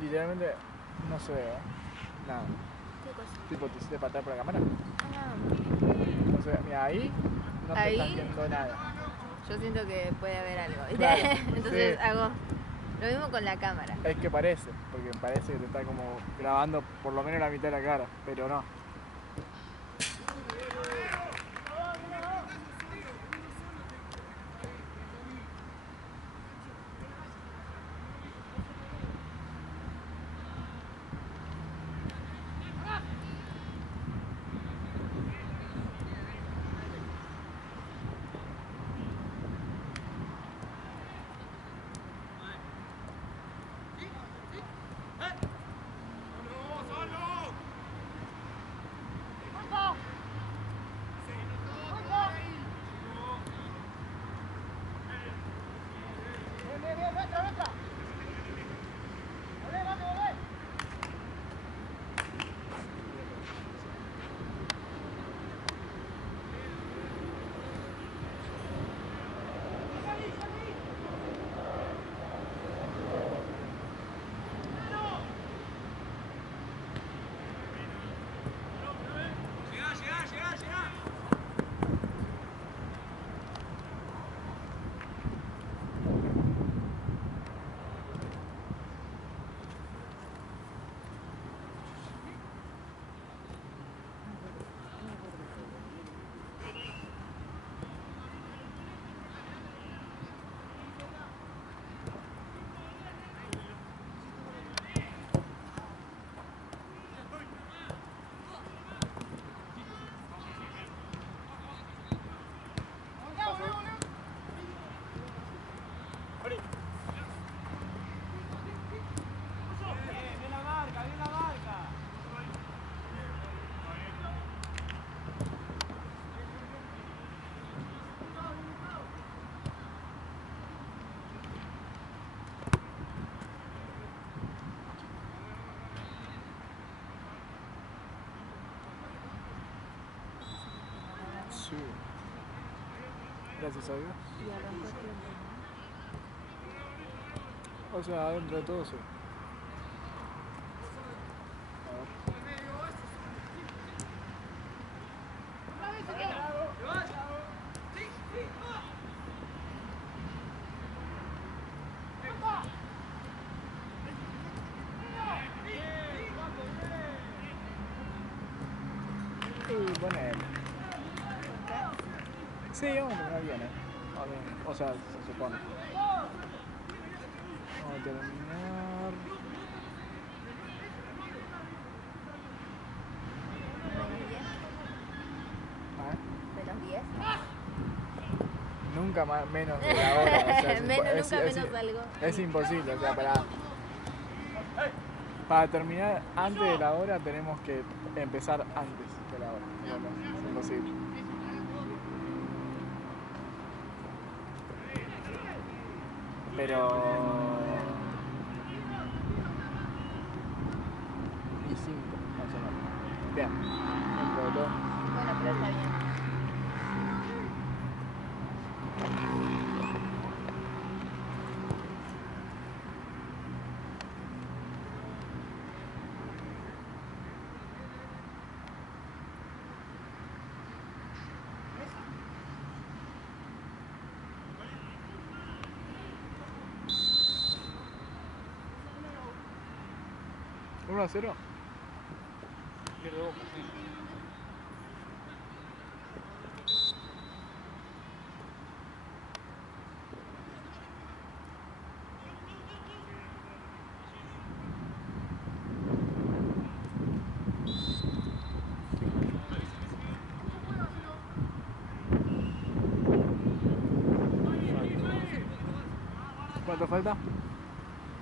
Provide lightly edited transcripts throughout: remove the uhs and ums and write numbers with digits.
Literalmente no se ve, ¿eh? Nada. ¿Qué cosa? Tipo, te hiciste patar por la cámara. Ah, No se ve. Mira, ahí no te están ahí viendo nada. yo siento que puede haber algo, ¿viste? Claro, Entonces sí. hago lo mismo con la cámara. Es que parece, porque parece que te está como grabando por lo menos la mitad de la cara, pero no. Sí. Gracias a Dios. Y arrancó el tiempo. O sea, dentro de todo sí. Y ponele. Sí, vamos a terminar bien, ¿eh? O sea, se supone. Vamos a terminar. Menos 10. ¿Eh? Menos 10. Nunca más, menos de la hora. O sea, Nunca menos algo. es imposible. O sea, para terminar antes de la hora tenemos que empezar antes de la hora. Bueno, es imposible. Pero... Y 5, más o menos. Bien. Dentro de todo. Bueno, pero está bien. ¿1-0? Pierde Boca, sí. ¿Cuánto falta?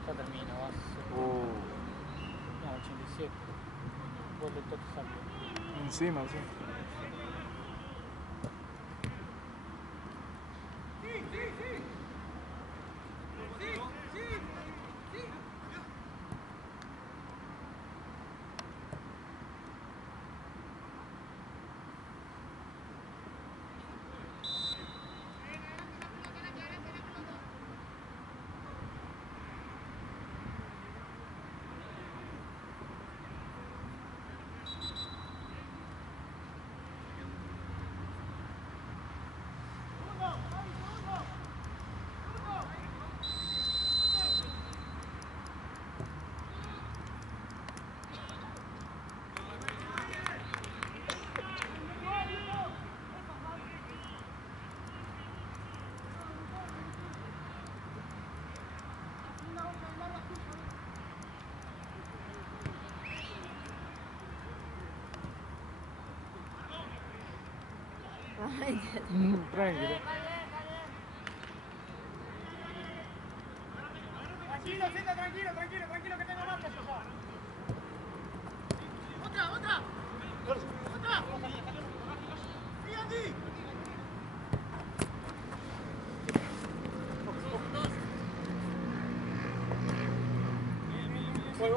Ya termino, vas. No, 87. Gol de Totti Salvio. Encima, sí. Ay, Tranquilo. Tranquilo, Zeta, tranquilo, tranquilo, tranquilo, que tengo marca yo ya. ¡Otra, otra! ¡Otra! ¡Sí, Andy! Voy.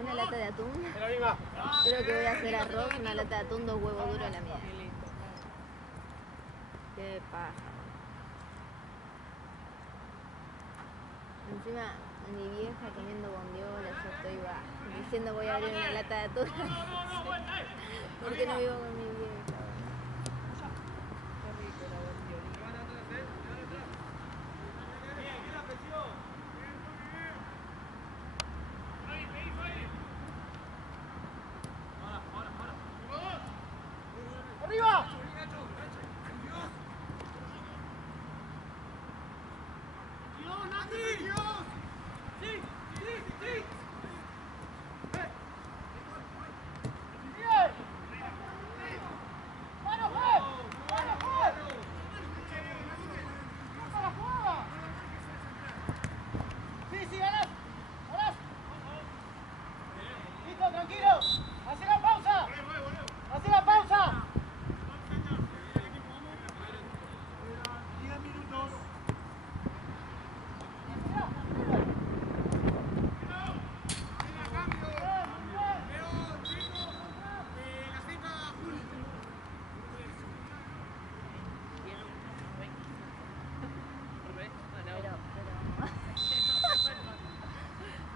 Una lata de atún. Creo que voy a hacer arroz, una lata de atún, 2 huevos duros a la mía. Qué paja. Encima, mi vieja comiendo bondiola, yo estoy diciendo voy a abrir una lata de atún. ¿Por qué no vivo con mi vieja?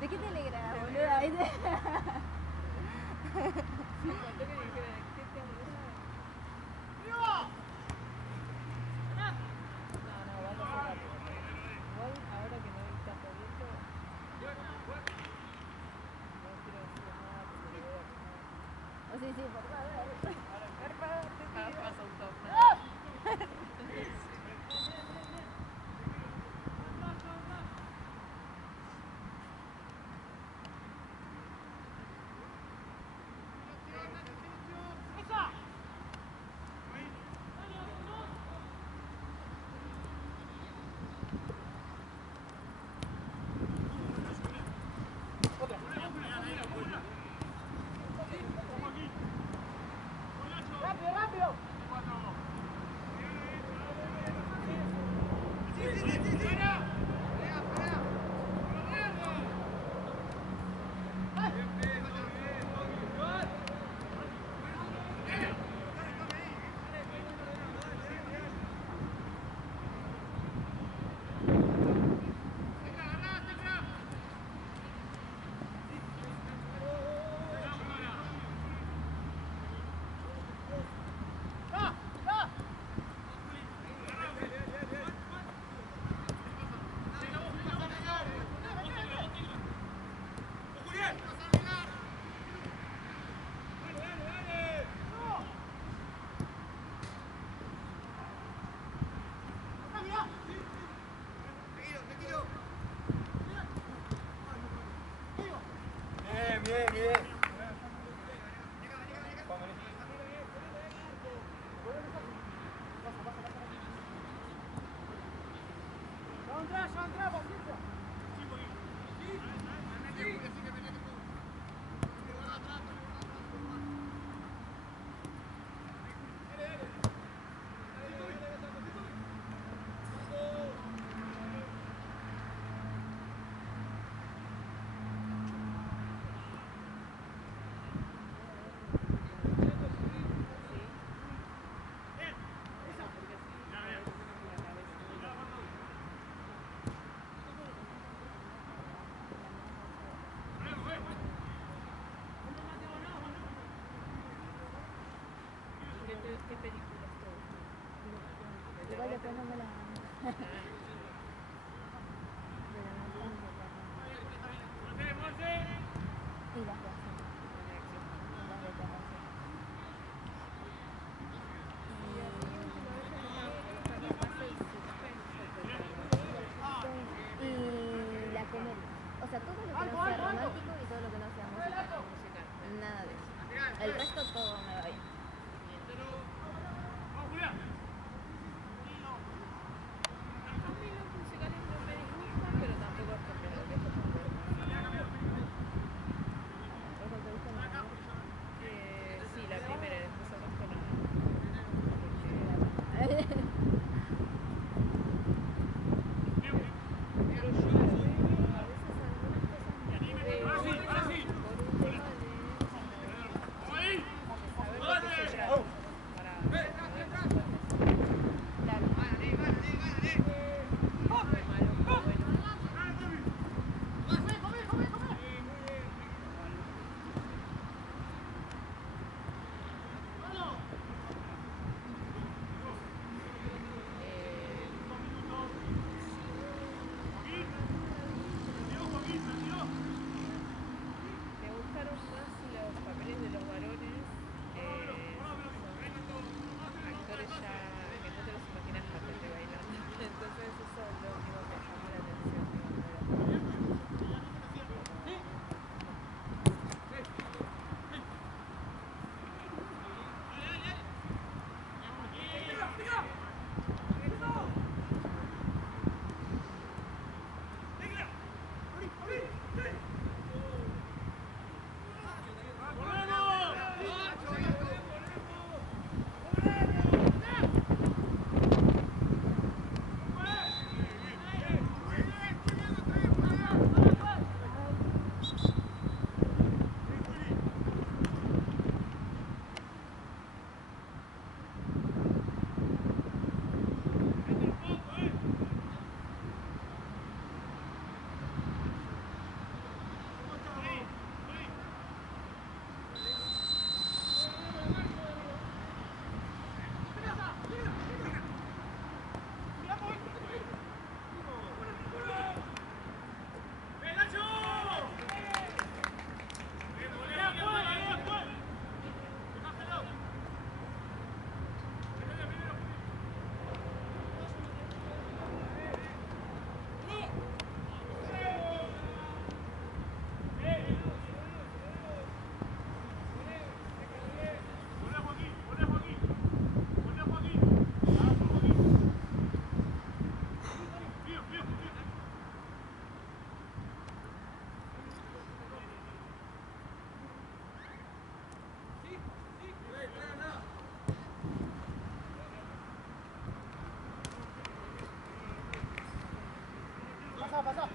¿De qué te alegras, boluda? Sí, por favor. Bien. Igual después no me la... Y las de y la comedia. O sea, todo lo que no sea romántico y todo lo que no sea música. Nada de eso. El resto todo me va bien. pasá, pasá.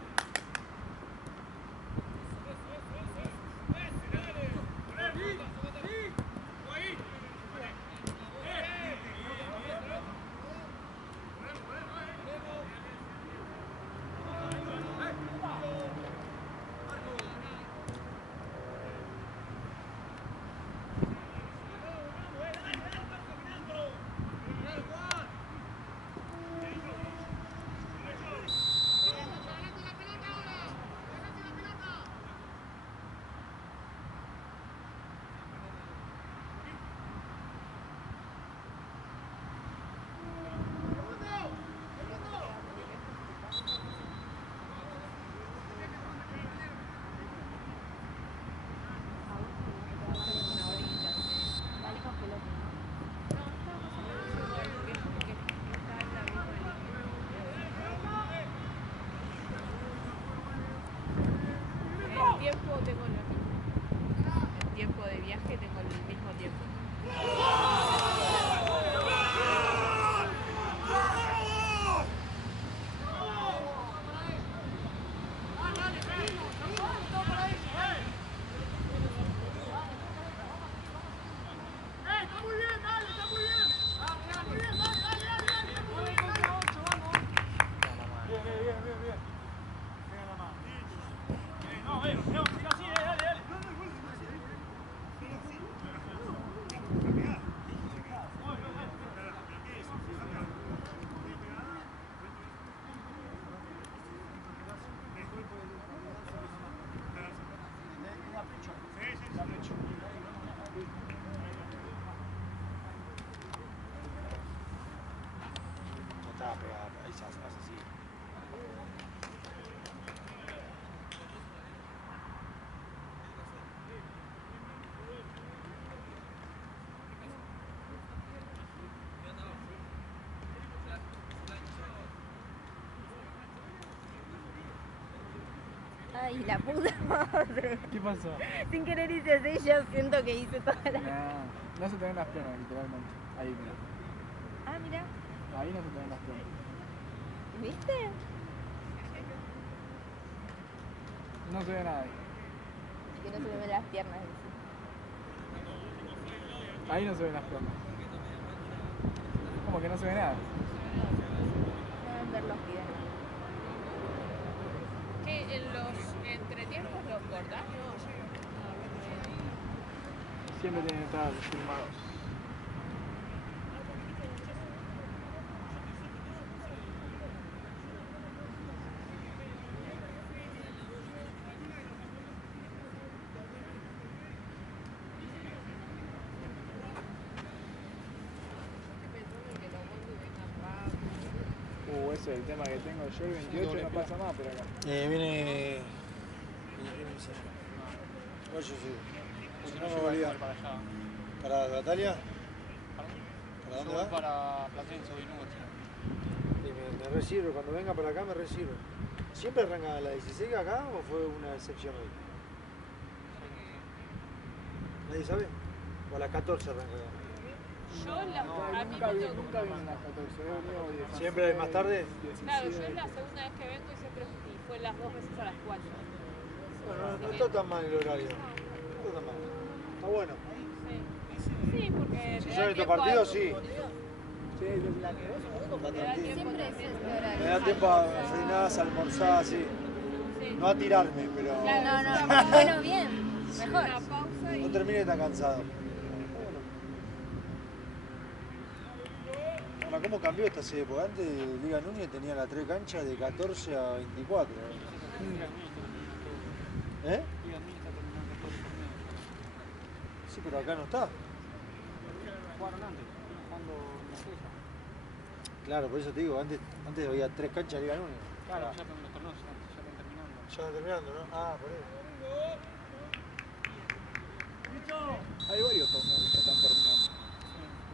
Ay, la puta madre. ¿Qué pasó? Sin querer hice así, yo siento que hice toda la... No se te ven las piernas, literalmente. Ahí, mira. Ah, mira. Ahí no se te ven las piernas. ¿Viste? No se ve nada ahí. Que no se me ven las piernas. Dice. Ahí no se ven las piernas. ¿Cómo que no se ve nada? No deben ver los pies. ¿Qué? ¿En los entretiempos los cortás? Siempre tienen que estar filmados. Ese es el tema que tengo yo, el 28 no pasa más por acá. Viene no, yo sí. Si no me volvía. ¿Para Natalia? ¿Para dónde va? Para Platense, hoy no. Sí, me resirve, cuando venga para acá me resirve. ¿Siempre arranca a la 16 acá o fue una excepción hoy? ¿Nadie sabe? ¿O a las 14 arranca acá? Yo a mí Nunca me vi tocó- nunca vi en las 14, he venido 16, ¿Siempre más tarde? 17. Claro, yo es la segunda vez que vengo y siempre fue las 2 veces a las 4. Bueno, no está tan mal el horario. No está tan mal. Está bueno. Sí, porque Si te son da estos tiempo a- partidos, sí. Sí, Está te da tranquilo. tiempo Siempre es también. este horario. Me da tiempo a frenar, a almorzar, sí. Sí. No a tirarme, pero Claro, No, bueno, bien. Mejor. Una pausa y... no termine tan cansado. Ahora, ¿cómo cambió esta serie? Porque antes Liga Núñez tenía las 3 canchas de 14 a 24. ¿Eh? Sí, pero acá no está. Jugaron antes, jugando en la ceja. Claro, por eso te digo, antes había 3 canchas de Liga Núñez. Claro, ya con los torneos ya están terminando. Ya está terminando, ¿no? Ah, por eso. Hay varios torneos que ya están terminando.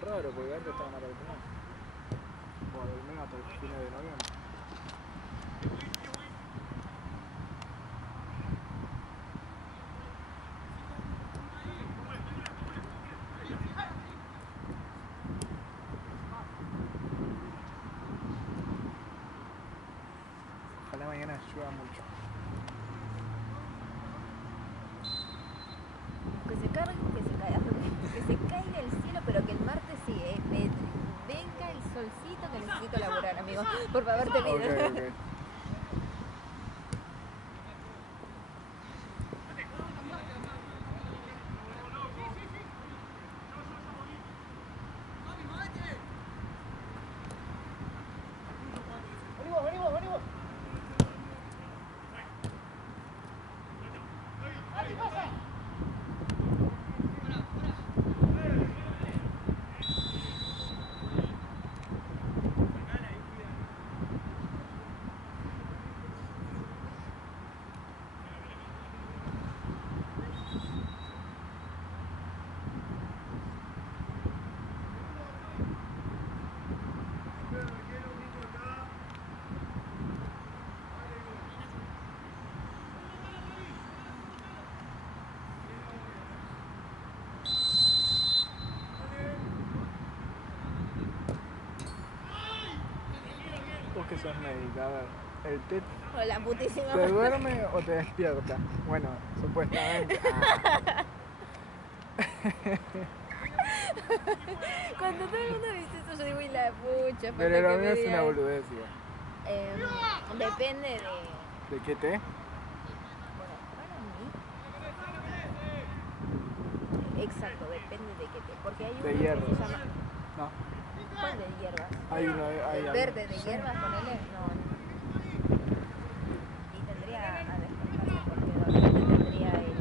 Raro, porque antes estaban para el final. O al menos hasta el final de noviembre. Ojalá ojalá mañana llueva mucho. Que se caiga el cielo, pero que el martes sí, venga el solcito que necesito laburar, amigo. Por favor, te pido. Ok. Venimos. ¡Ahí pasa! Vos que sos médica, a ver, ¿el té Hola, putísima. te duerme o te despierta? Bueno, supuestamente. Cuando todo el mundo dice eso, yo digo, y la pucha. Pero falta lo que mío me es una digan. boludez igual. Depende de... ¿De qué té? Bueno, para mí... Exacto, depende de qué té. Porque hay uno De que hierro. se llama... No, ¿Cuál de hierbas? hay uno de... ¿El verde de hierbas, ponele? No. Y tendría a despertarse porque dormir tendría el...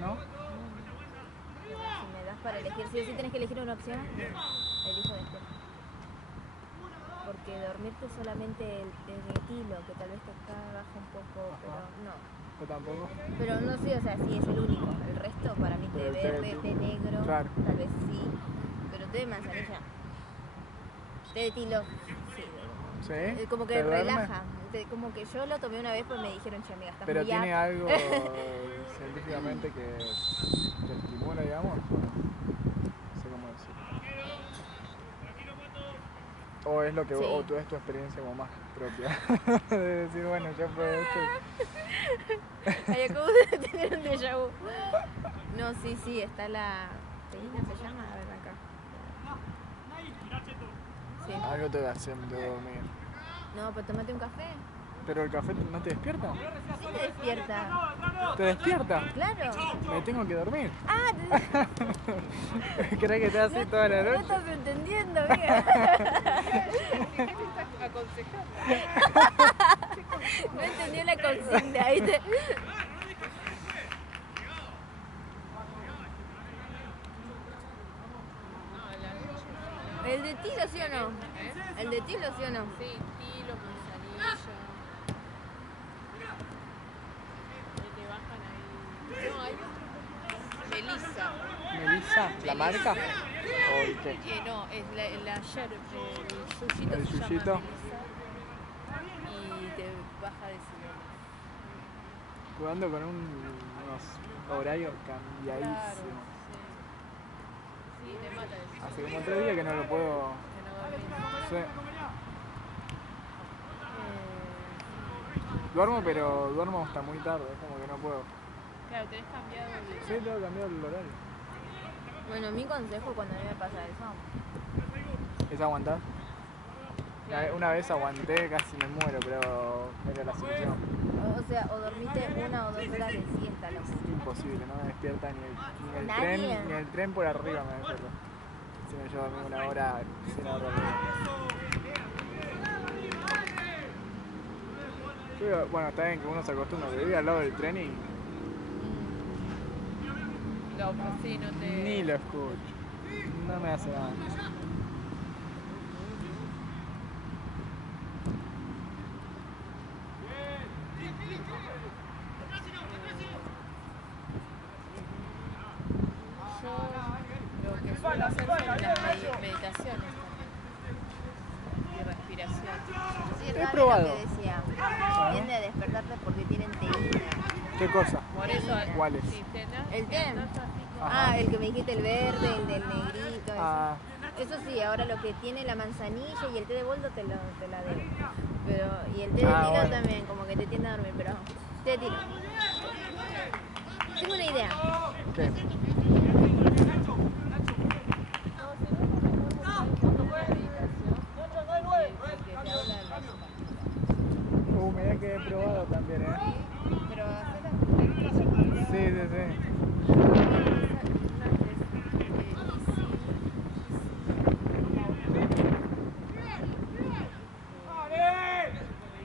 ¿No? Si me das para elegir, si tienes que elegir una opción, elijo despierto. Porque dormirte solamente el etilo, que tal vez te baja un poco, pero no. ¿Yo tampoco? Pero no sé, o sea, sí, es el único. El resto para mí té Pero el té verde, de té negro, claro. tal vez sí. Pero té de manzanilla. Té de tilo, sí. ¿Sí? Como que ¿Te duerme? relaja. Como que yo lo tomé una vez pues me dijeron, che amiga, estás Pero muy tiene up". algo científicamente que estimula, digamos. No sé cómo decirlo. O es lo que Sí. o tú es tu experiencia como más propia. De decir, bueno, yo probé esto. Ay, acabo de tener un déjà vu. No, sí, está la... ¿Teína se llama? A ver, acá. Sí. Algo te hace dormir. No, pero tomate un café. ¿Pero el café no te despierta? Sí te despierta. ¿Te despierta? Claro. Me tengo que dormir. Ah, ¿Crees que te hace toda la no noche? estás entendiendo, amiga. ¿Qué te estás aconsejando? No entendió la consigna, ¿viste? No, a la noche. ¿El de tilo sí o no? ¿El de tilo sí o no? Sí, tilo, manzanilla. Ahí te bajan ahí. No, hay otro. Melissa. ¿Melissa? ¿La marca? ¿O el qué? No, es la yerba, el yuyito ¿El se yuyito? llama Melissa. Y te baja de ciudad. Jugando con unos horarios cambiadísimos. Claro, sí. Sí, te mata de ciudad. Hace como 3 días que no lo puedo... Que no va bien. Sí. Duermo, pero duermo hasta muy tarde, es como que no puedo. Claro, tenés cambiado de... Sí, tengo que cambiar el horario. Bueno, mi consejo cuando a mí me pasa eso ¿Es aguantar? Una vez aguanté, casi me muero, pero era la solución. o sea, o dormite 1 o 2 horas de siesta, loco. Imposible, no me despierta ni el Nadie. tren, ni el tren por arriba me despierta. Si me llevo a dormir 1 hora sin dormir. Bueno, está bien que uno se acostumbra, pero vivir al lado del tren y No, pues sí, no te... ni lo escucho. No me hace nada. Yo lo que suelo hacer son las meditaciones también. Y respiración. Sí, He estaba probado. viendo que decía, tiende a despertarte porque tienen teína. ¿Qué cosa? Por eso... ¿Cuáles? Si tenés... ¿El té? andás así como- Ah, el que me dijiste, el verde, el del negrito. ese. Ah, Eso sí, ahora lo que tiene la manzanilla y el té de boldo te la debo. Pero, y el té de Ah, tilo bueno. también, como que te tiende a dormir, pero té de tilo. Tengo una idea. ¿Qué? Mirá que he probado también, Pero Sí, sí, sí.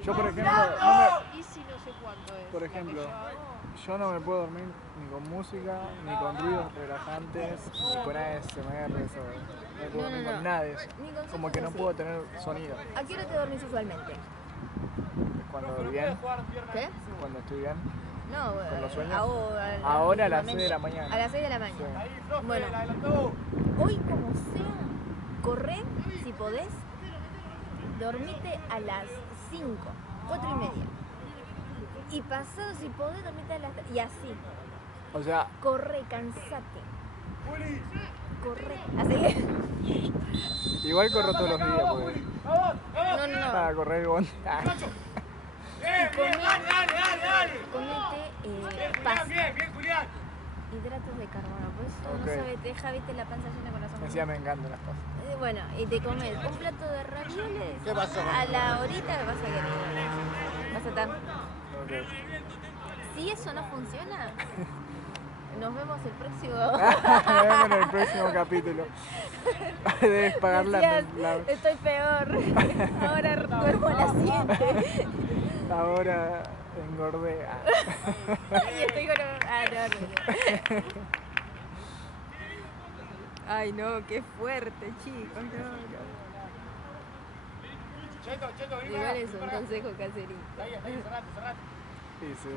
Yo, por ejemplo, y si no sé cuánto es. por ejemplo, yo no me puedo dormir ni con música, ni con ruidos relajantes, ni con ASMR, eso. No me puedo No, dormir no, con no. nada de eso. Ni con Como sonidos que no así. puedo tener sonido. ¿A qué hora te dormís usualmente? Cuando bien, ¿Qué? cuando estoy bien. No, ¿Con los sueños? ahora A las 6 de la mañana. A las 6 de la mañana. Bueno, hoy como sea, corre, si podés, dormite a las 5, 4 y media. Y pasado, si podés, dormite a las 3. Y así, O sea, corre, cansate. Corre, así. igual corro todos los días, porque No, no, para no. correr el bondi. Comete pasta. Hidratos de carbono, por eso Ok. no sabe, te deja, viste, la panza llena con la sombra. Encima me encantan las cosas. Bueno, y te comes un plato de ravioles. ¿Qué pasó? A la horita vas a querer. Vas a estar. Ok. Si eso no funciona, nos vemos el próximo. Nos vemos en el próximo capítulo. Debes pagar Decías, la... estoy peor. Ahora duermo a las 7. Ahora engordé. Y estoy con. No. Ay, no, qué fuerte, chicos. No. Igual es un consejo caserito. Sí, sí.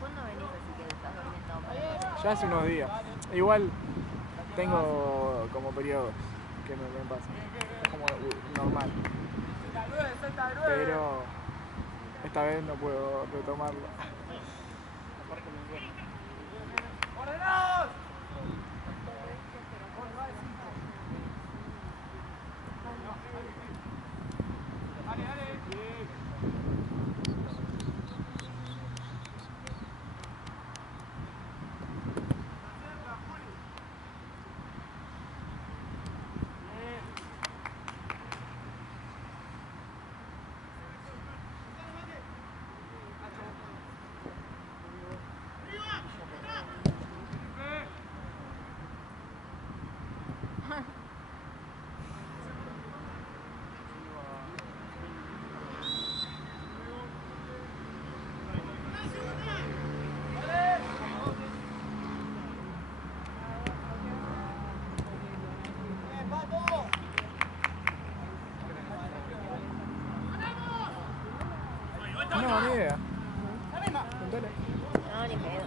¿Cuándo venís así que estás durmiendo? Ya hace unos días. Igual tengo como periodos que me pasan. Es como normal. Pero esta vez no puedo retomarlo. No, ni idea. Contale. No, ni pedo.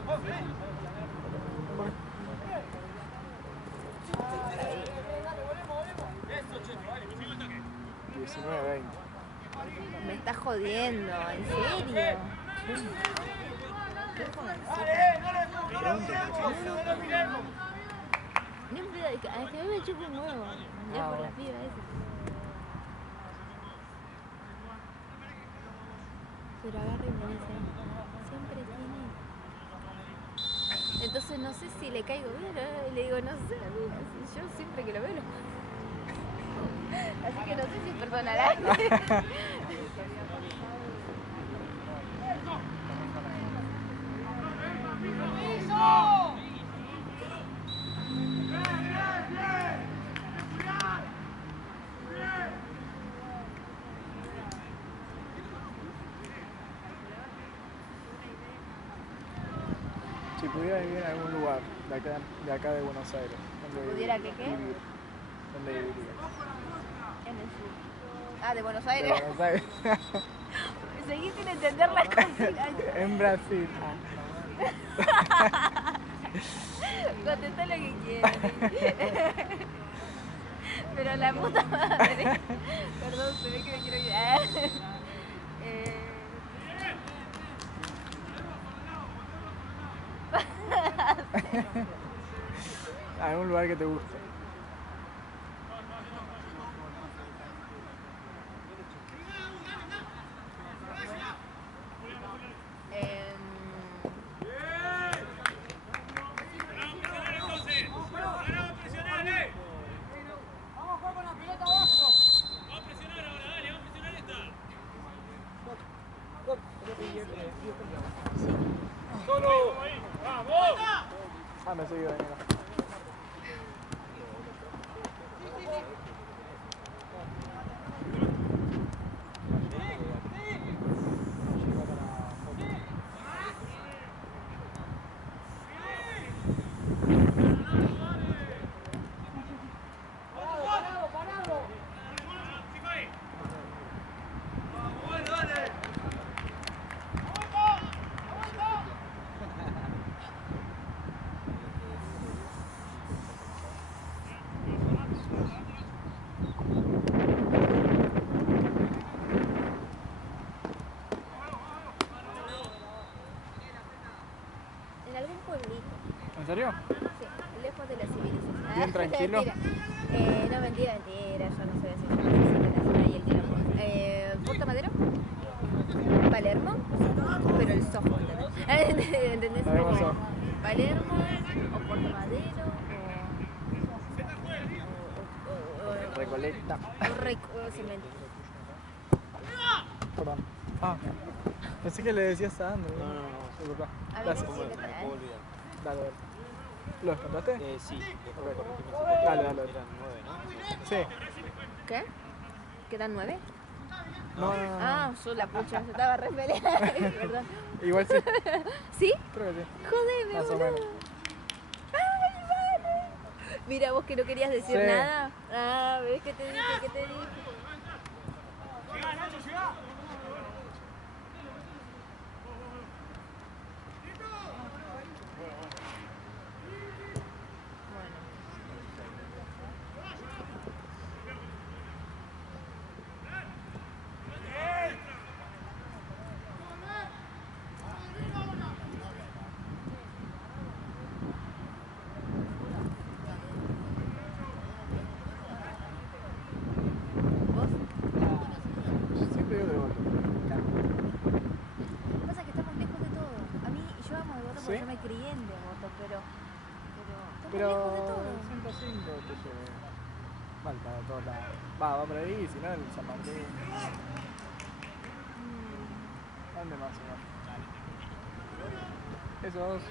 19, 20. Me estás jodiendo, ¿en serio? ¿Qué ni un pedo, es que a mí me chupa un huevo. Ya por la piba esa. Pero agarra y me dice, siempre tiene. Entonces no sé si le caigo bien, ¿no? Y le digo, no sé, amiga, si yo siempre que lo veo lo... Así que no sé si es personal. Si pudiera vivir en algún lugar de acá de Buenos Aires, ¿dónde ¿Pudiera qué, qué? vivir? ¿Dónde viviría? En el sur. Ah, de Buenos De Aires. Buenos Aires. Seguí sin entender las cosas. En Brasil. Contestá lo que quieras. Pero la puta madre. Perdón, se ve que me quiero ir. A algún lugar que te guste. Vamos a jugar con la pelota abajo. Ah, me seguí veniendo. En algún pueblito. ¿En serio? Sí, lejos de la civilización. ¿Bien tranquilo? Mentira. No, mentira. Yo no soy así. Yo no soy ahí el que la Puerto Madero. Palermo. Pero el software, ¿entendés? ¿Entendés? Palermo Como soft. Palermo o Puerto Madero Recoleta. o Cemento. Perdón. Ah, pensé que le decías a Andrew. No. Disculpa. A ver, Gracias. sí, Me le puedo trae. olvidar. Dale. ¿Lo descontaste? Sí, después Ok. corregime si Dale. eran 9, ¿no? Sí. ¿Qué? ¿Quedan 9? No. Ah, yo la pucha, yo estaba re peleada. Perdón. Igual sí. ¿Sí? Creo que sí. Jodeme, Más o boludo. menos. Ay, vale. Mira, vos que no querías decir Sí. nada. Ah, ¿ves que te dije? ¿Qué te dije? Llegá, Nacho, llegá. ¿Vos? Siempre digo de voto. Pasa que estamos lejos de todo. A mí, yo amo Devoto porque ¿Sí? yo me crié en Devoto, pero estamos Pero lejos de todo. 105 te lleve. Falta de todos lados. Va por ahí, si no el San Martín. ¿Dónde más se va? Esos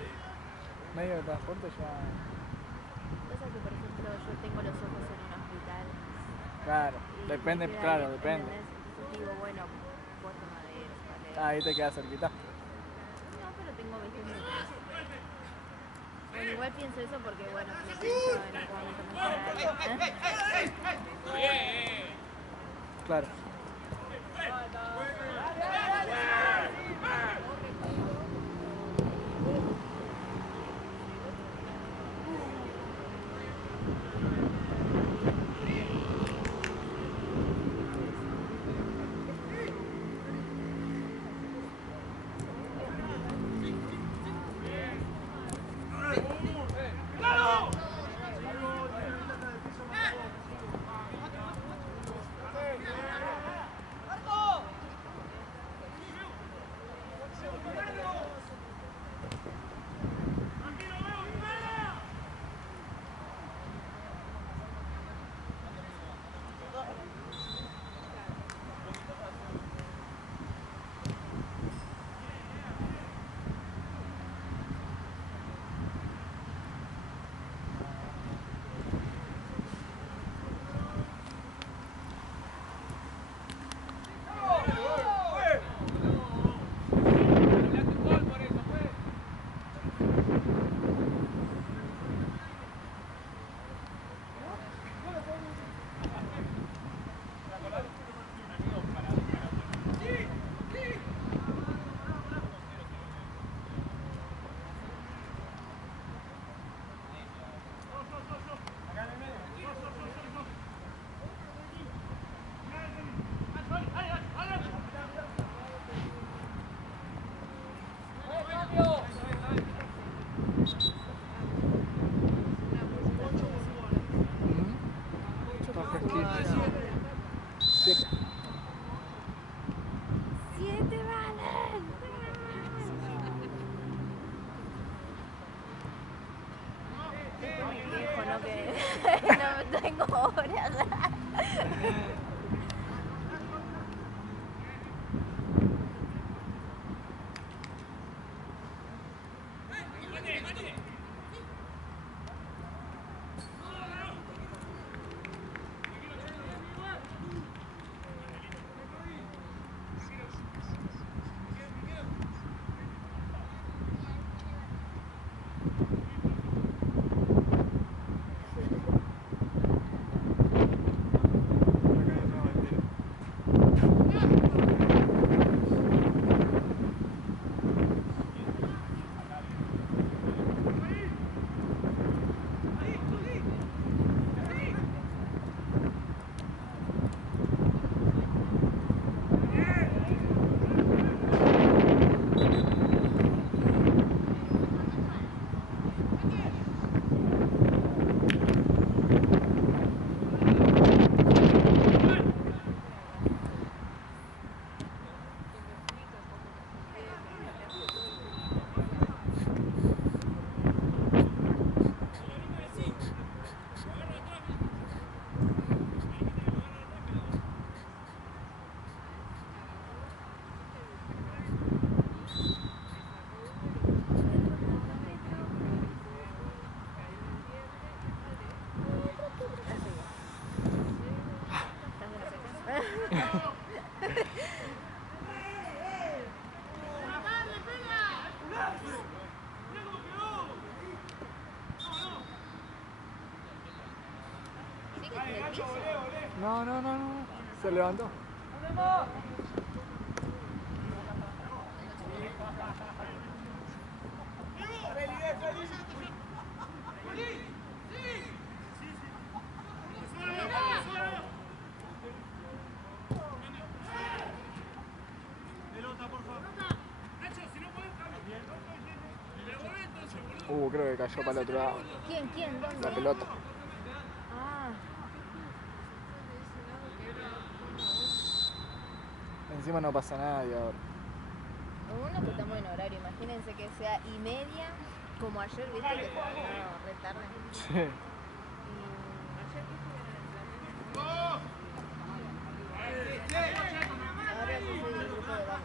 medios de transporte ya. Pasa que, por ejemplo, yo tengo los ojos en un hospital. Claro, y depende, me queda claro, ahí, depende. ¿entendés? Entonces digo, bueno, Puerto Madero, Palermo. Ah, ahí te queda cerquita. No, pero tengo 20 minutos. Bueno, igual pienso eso porque, bueno, pienso en algún momento mencionar. Claro. No tengo horas. No. Se levantó. Creo que cayó para el otro lado. ¿Quién? ¿Dónde? La pelota. Ah, Encima no pasa nada y ahora. uno que estamos en horario, imagínense que sea y media, como ayer, viste que no, re tarde. Sí. Ahora yo soy del grupo de baja.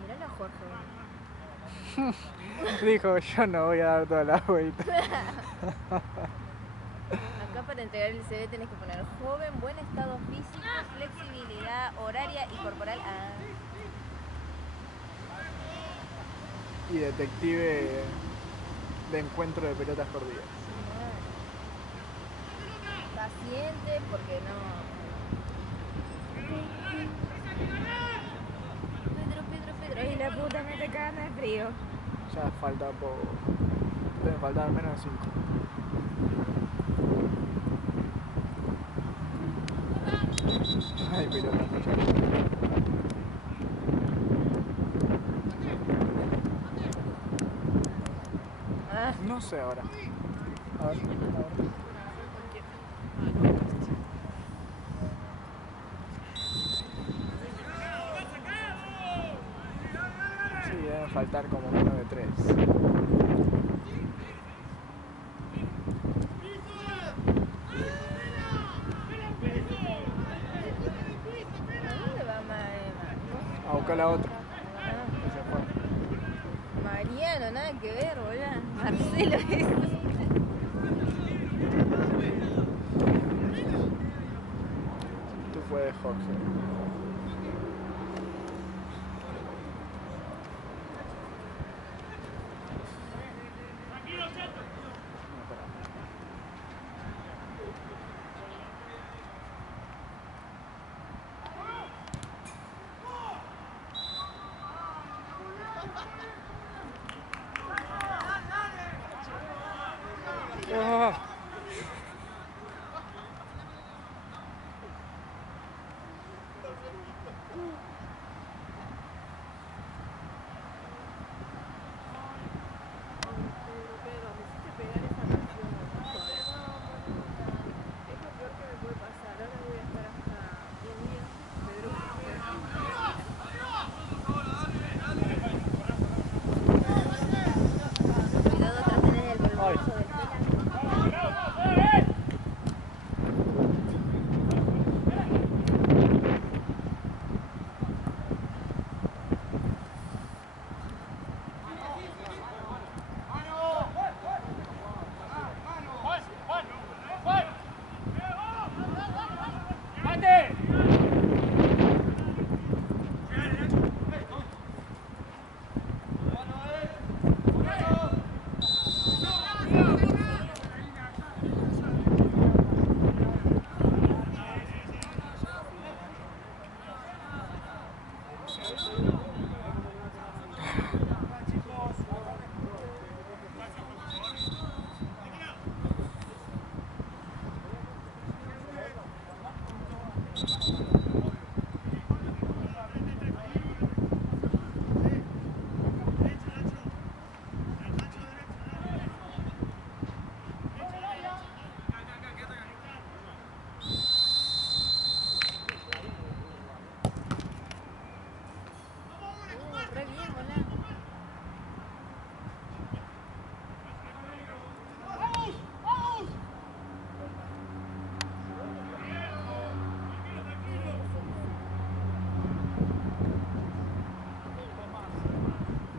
Miralo a Jorge. Dijo, yo no voy a dar toda la vuelta. Acá para entregar el CV tenés que poner joven, buen estado físico, flexibilidad horaria y corporal. Ah. Y detective de encuentro de pelotas perdidas. Paciente, porque no. Pedro, y la puta me te cagan de frío. Ya falta poco. Deben faltar menos de 5. Ay, pelota. Ah. No sé ahora. A ver. Sí, deben faltar como menos de 3. ¿Dónde va Maema? A buscar la otra. Ah, Que se fue. Mariano, nada que ver, boludo. Marcelo es. Tú fue de Jorge.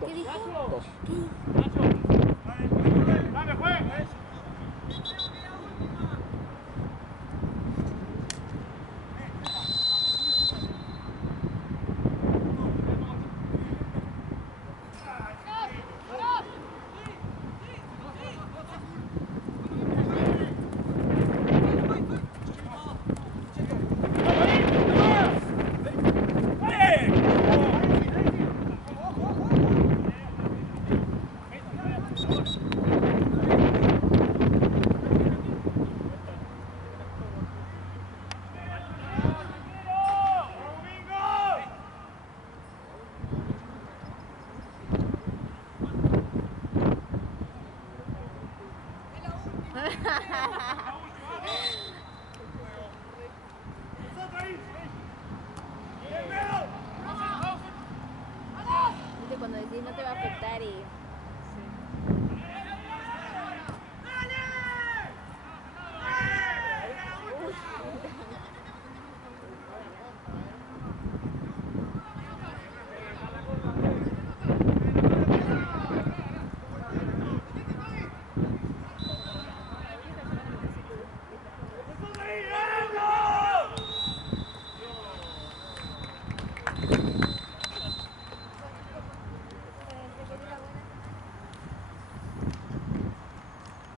¿Qué dijo? Dos. Dame, juez.